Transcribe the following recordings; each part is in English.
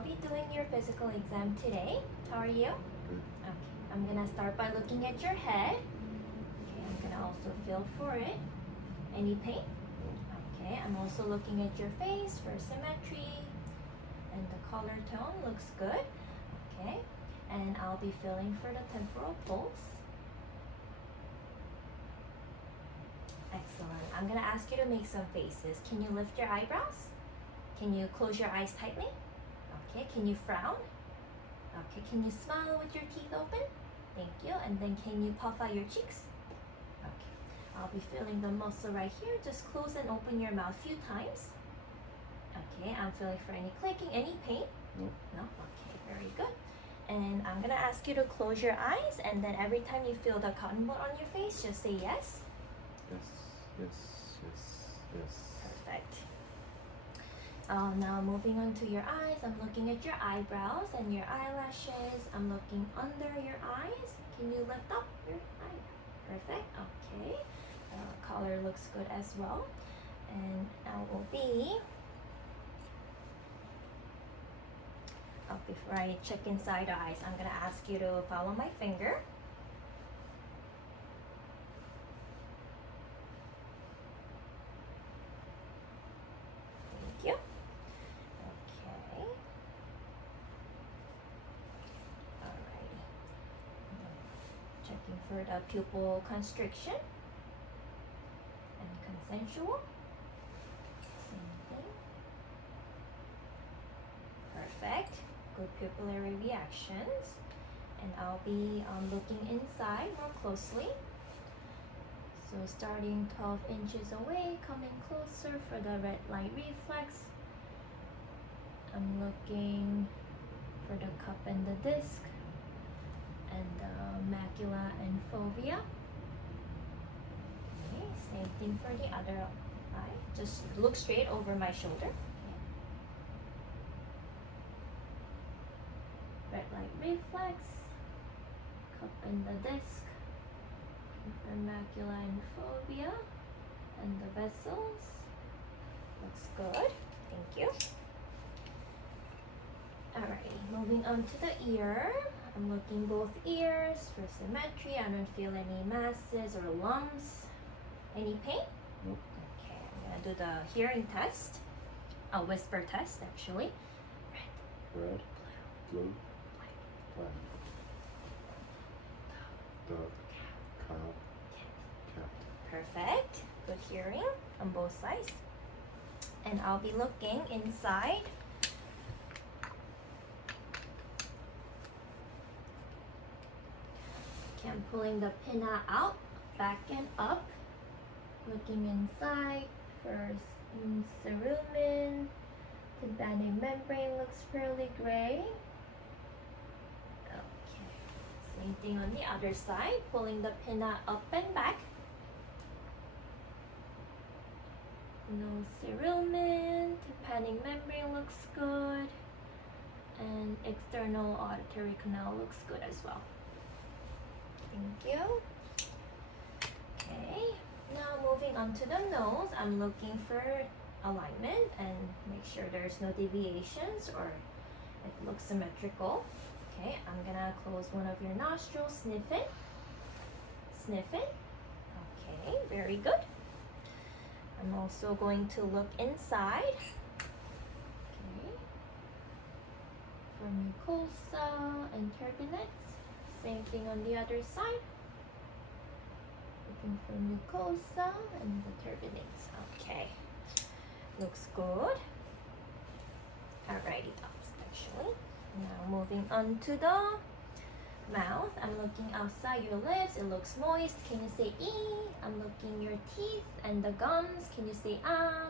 I'll be doing your physical exam today. How are you? Good. Okay, I'm gonna start by looking at your head. Okay, I'm gonna also feel for it. Any pain? Okay, I'm also looking at your face for symmetry, and the color tone looks good. Okay, and I'll be feeling for the temporal pulse. Excellent. I'm gonna ask you to make some faces. Can you lift your eyebrows? Can you close your eyes tightly? Okay, can you frown? Okay, can you smile with your teeth open? Thank you. And then can you puff out your cheeks? Okay, I'll be feeling the muscle right here. Just close and open your mouth a few times. Okay, I'm feeling for any clicking, any pain? No. No? Okay, very good. And I'm gonna ask you to close your eyes, and then every time you feel the cotton ball on your face, just say yes. Yes, yes, yes, yes. Perfect. Now moving on to your eyes, I'm looking at your eyebrows and your eyelashes. I'm looking under your eyes. Can you lift up your eye? Perfect. Okay. Color looks good as well. And now will be. Before I check inside the eyes, I'm gonna ask you to follow my finger. Thank you. Okay. Alrighty. Checking for the pupil constriction and consensual. Same thing. Perfect. Good pupillary reactions. And I'll be looking inside more closely. So starting 12 inches away, coming closer for the red light reflex. I'm looking for the cup and the disc and the macula and fovea. Okay, same thing for the other eye. Just look straight over my shoulder. Red light reflex, cup and the disc, and macula and fovea, and the vessels. Looks good. Thank you. Alrighty, moving on to the ear. I'm looking both ears for symmetry. I don't feel any masses or lumps. Any pain? Nope. Okay, I'm gonna do the hearing test. A whisper test, actually. Red, blue, black. Dog, cow, cat. Perfect. Good hearing on both sides. And I'll be looking inside. Okay, I'm pulling the pinna out, back and up. Looking inside. First, cerumen. Tympanic membrane looks fairly gray. Okay. Same thing on the other side. Pulling the pinna up and back. No cerumen. Tympanic membrane looks good. And external auditory canal looks good as well. Thank you. Okay. Now moving on to the nose, I'm looking for alignment and make sure there's no deviations or it looks symmetrical. Okay, I'm gonna close one of your nostrils, sniff it. Sniff it. Okay, very good. I'm also going to look inside. Okay. For mucosa and turbinates. Same thing on the other side. Looking for mucosa and the turbinates. Okay. Looks good. Alrighty, actually. Now moving on to the mouth. I'm looking outside your lips. It looks moist. Can you say E? I'm looking your teeth and the gums. Can you say ah?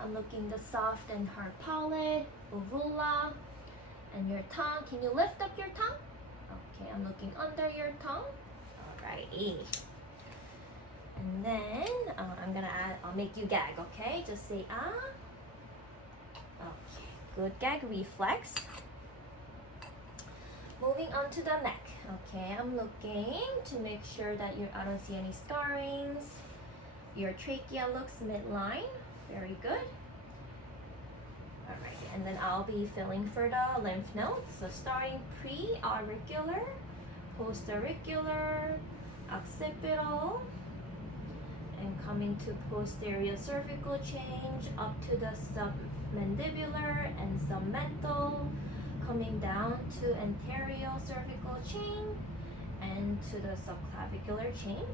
I'm looking the soft and hard palate, uvula, and your tongue. Can you lift up your tongue? Okay, I'm looking under your tongue. Alrighty. And then I'll make you gag, okay? Just say ah. Okay, good gag reflex. Moving on to the neck. Okay, I'm looking to make sure that I don't see any scarrings. Your trachea looks midline. Very good. Alright, and then I'll be feeling for the lymph nodes. So starting pre-auricular, post-auricular, occipital, and coming to posterior cervical change up to the submandibular and submental, coming down to anterior cervical chain and to the subclavicular chain.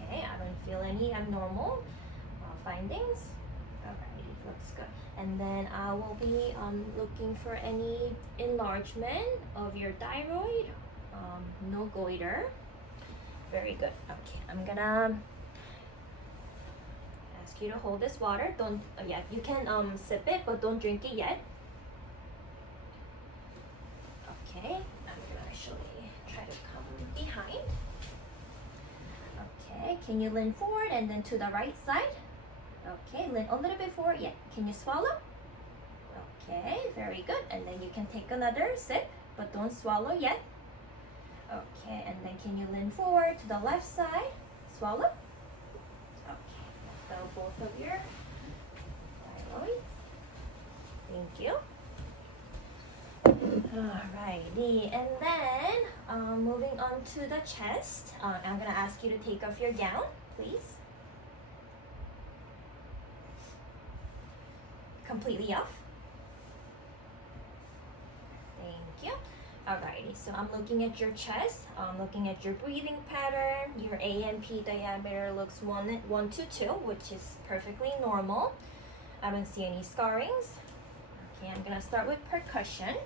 Okay, I don't feel any abnormal findings. Alright, looks good. And then I will be looking for any enlargement of your thyroid. No goiter. Very good. Okay, I'm gonna ask you to hold this water. Don't, yeah, you can sip it, but don't drink it yet. Okay, I'm gonna actually try to come behind. Okay, can you lean forward and then to the right side? Okay, lean a little bit forward. Yeah, can you swallow? Okay, very good. And then you can take another sip, but don't swallow yet. Okay, and then can you lean forward to the left side? Swallow. Okay, fill both of your thyroids. Thank you. Alrighty, and then moving on to the chest. I'm gonna ask you to take off your gown, please. Completely off. Thank you. Alrighty, so I'm looking at your chest. I'm looking at your breathing pattern. Your A and P diameter looks 1 to 2, which is perfectly normal. I don't see any scarrings. Okay, I'm gonna start with percussion.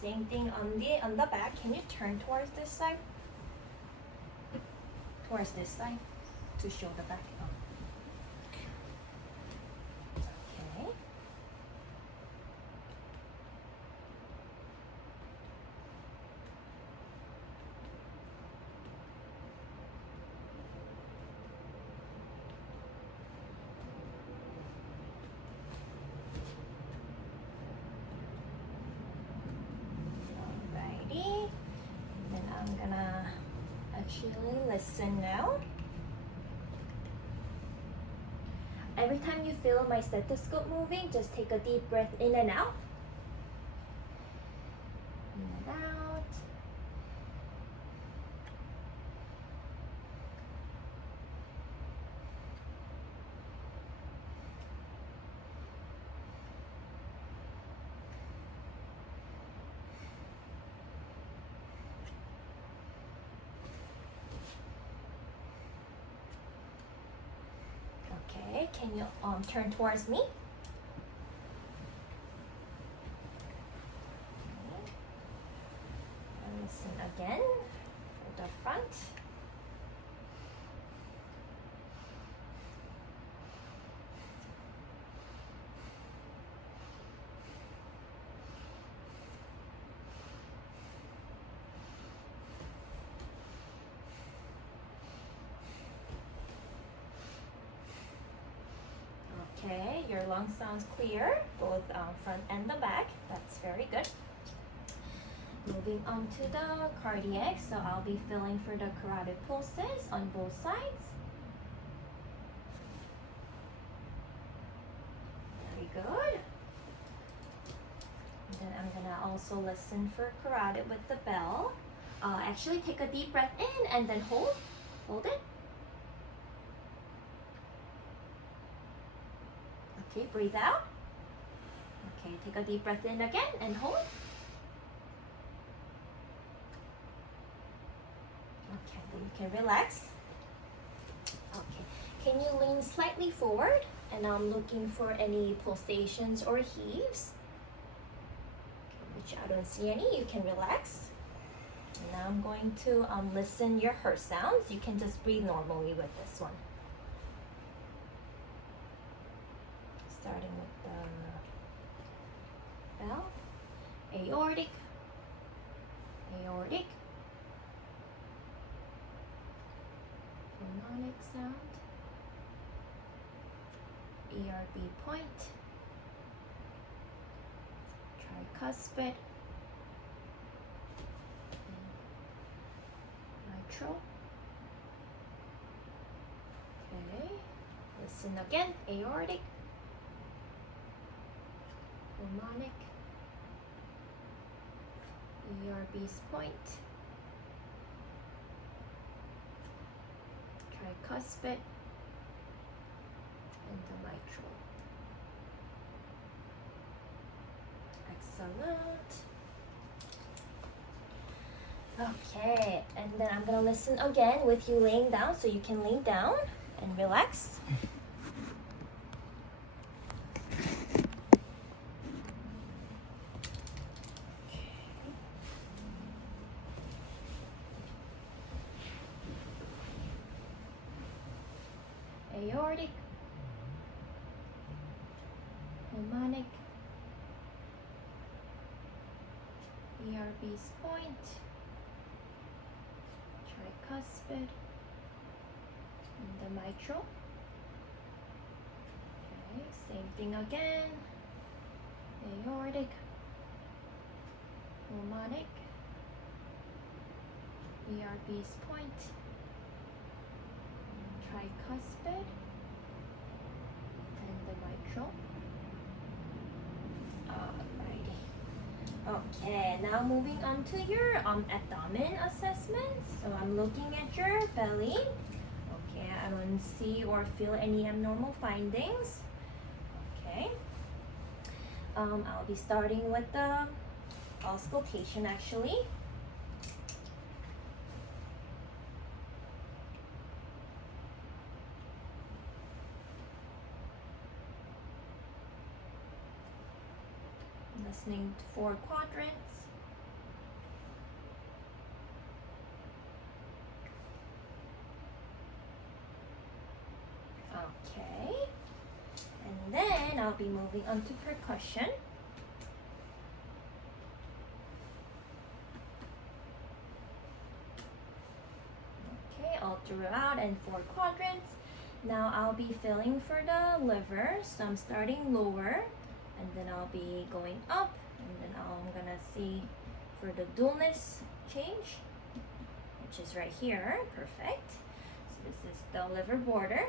Same thing on the back. Can you turn towards this side? Towards this side to show the back. Okay. Alrighty. And then I'm gonna actually listen now. Every time you feel my stethoscope moving, just take a deep breath in and out. In and out. Okay, can you turn towards me? Okay. And listen again for the front. Okay, your lung sounds clear, both front and the back. That's very good. Moving on to the cardiac, so I'll be feeling for the carotid pulses on both sides. Very good. And then I'm gonna also listen for carotid with the bell. Actually take a deep breath in and then hold. Hold it. Okay, breathe out. Okay, take a deep breath in again and hold. Okay, then you can relax. Okay, can you lean slightly forward? And I'm looking for any pulsations or heaves. Okay, which I don't see any. You can relax. And now I'm going to listen your heart sounds. You can just breathe normally with this one. Starting with the bell, aortic, aortic, Harmonic sound. ERB point. Tricuspid. Mitral. Okay. Listen again. Aortic. Pulmonic. ERB's point. Tricuspid. And the mitral. Excellent. Okay, and then I'm gonna listen again with you laying down, so you can lay down and relax. Aortic, pulmonic, ERB's point, tricuspid, and the mitral. Okay, same thing again. Aortic, pulmonic, ERB's point, tricuspid, and the mitral. Alrighty. Okay, now moving on to your abdomen assessment. So I'm looking at your belly. Okay, I don't see or feel any abnormal findings. Okay. I'll be starting with the auscultation actually. Listening to 4 quadrants. Okay. And then I'll be moving on to percussion. Okay, all throughout and 4 quadrants. Now I'll be feeling for the liver. So I'm starting lower. And then I'll be going up, and then I'm gonna see for the dullness change, which is right here. Perfect. So this is the liver border.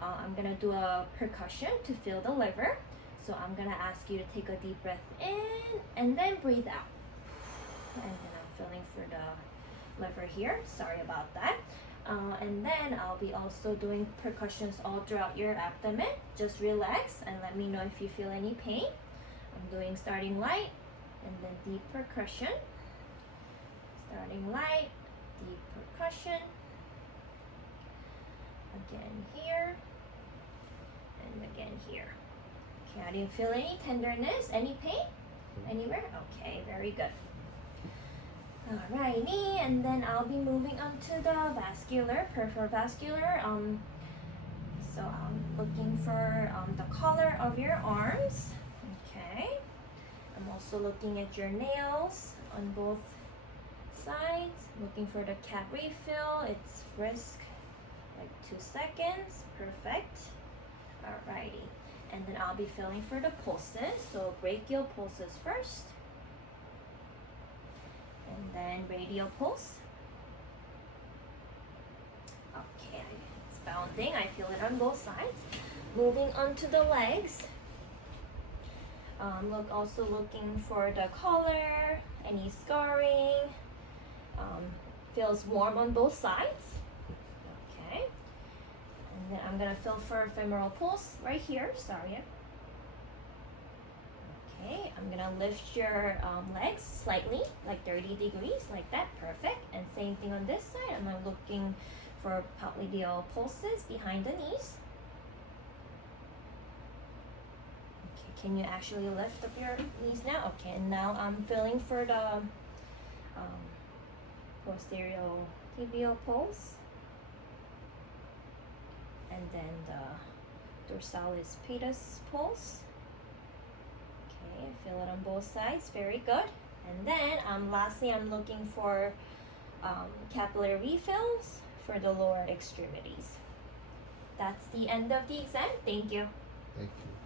I'm gonna do a percussion to feel the liver. So I'm gonna ask you to take a deep breath in and then breathe out. And then I'm feeling for the liver here. Sorry about that. And then I'll be also doing percussions all throughout your abdomen. Just relax and let me know if you feel any pain. I'm doing starting light and then deep percussion. Starting light, deep percussion. Again here and again here. Okay, I didn't feel any tenderness, any pain anywhere? Okay, very good. Alrighty, and then I'll be moving on to the vascular, peripheral vascular. So I'm looking for the color of your arms. Okay. I'm also looking at your nails on both sides. Looking for the cap refill. It's brisk, like 2 seconds. Perfect. Alrighty. And then I'll be feeling for the pulses. So brachial pulses first. And then radial pulse. Okay, it's bounding. I feel it on both sides. Moving on to the legs. Also looking for the collar, any scarring. Feels warm on both sides. Okay. And then I'm gonna feel for femoral pulse right here. Sorry. Okay, I'm gonna lift your legs slightly, like 30 degrees, like that. Perfect. And same thing on this side. I'm looking for popliteal pulses behind the knees. Okay, can you actually lift up your knees now? Okay, and now I'm feeling for the posterior tibial pulse. And then the dorsalis pedis pulse. Feel it on both sides. Very good. And then lastly, I'm looking for capillary refills for the lower extremities. That's the end of the exam. Thank you. Thank you.